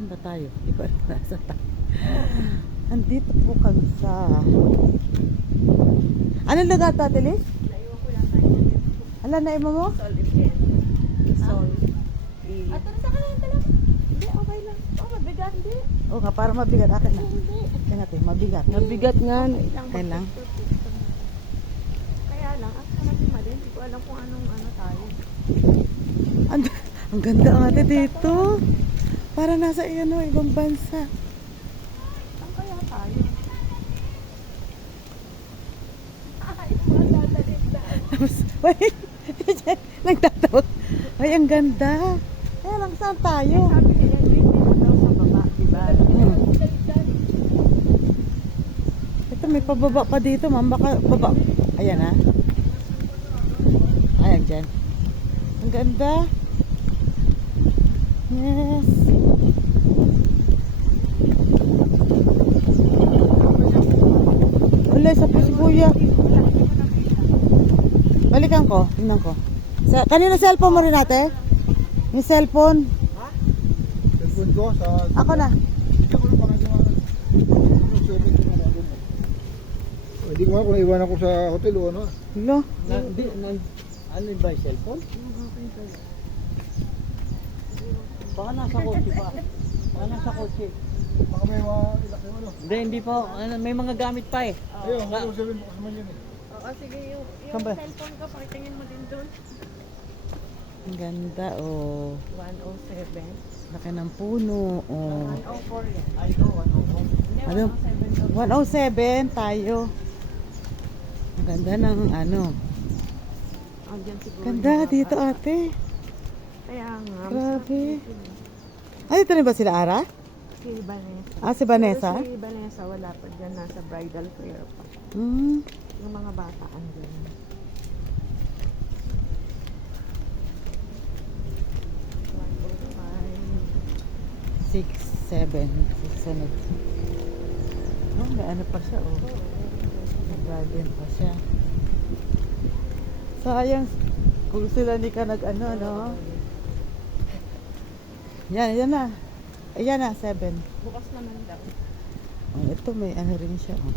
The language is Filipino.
Saan ba tayo? Hindi ko alam nasa tayo. Andito po kami sa... Anong lugar to, Ate Liz? Naiwan ko lang tayo. Ala, naima mo? Sol again. Sol. At ano sa kanan talaga? Hindi, okay lang. Oh, mabigat, hindi. Oo nga, para mabigat. Akin na. Hindi. Tingnan natin, mabigat. Mabigat nga. Okay lang. Kaya lang, ako natin mali. Hindi ko alam kung anong ano tayo. Ang ganda ang ate dito. Para nasa ibang bansa. Saan kaya tayo? Ay, mga dadalit na. Tapos, wait. Nagtatawag. Ay, ang ganda. Kaya lang, saan tayo? Sabi ni Edwin, dito daw sa baba, diba? Ito, may pababa pa dito, ma'am. Baka baba. Ayan, ha? Ayan, dyan. Ang ganda. Yes. Wala, sa si kuya. Balikan ko, tingnan ko. Kanina cellphone mo rin ate? Yung cellphone? Ha? Cellphone ko sa... Ako na. Hindi ko lang pangasawa. Hindi ko nga kung naiwan ako sa hotel o ano. Hello? Ano ba yung cellphone? Baka nasa kotse pa. Baka nasa kotse. Baka may mga ilak yung ano. Hindi pa. May mga gamit pa eh. Ayun, ano sabihin mo kasi man yun eh. Oo, sige, yung Saan ba? cellphone ko, pakitingin mo din doon. Ang ganda, oh. 107. Laki ng puno, oh. 104 yan. Ay, ito. Hindi, Ano? 107 daw. 107 tayo. Ang ganda ng ano. Andyan siguro. Ganda yung dito bata. ate. Kaya nga. Grabe. Ay, ito na ba sila Ara? Si Vanessa. Ah, si Vanessa? Pero si Vanessa, wala pa dyan. Nasa bridal fair pa. Hmm. Yung mga bata andyan. Six, seven. Sunod. Oh, may ano pa siya, oh. May garden pa siya. Sayang. Kung sila ni ka nag-ano, no? Yan na. Ayan na, 7. Bukas naman daw. Oh, ito may ano rin siya, oh.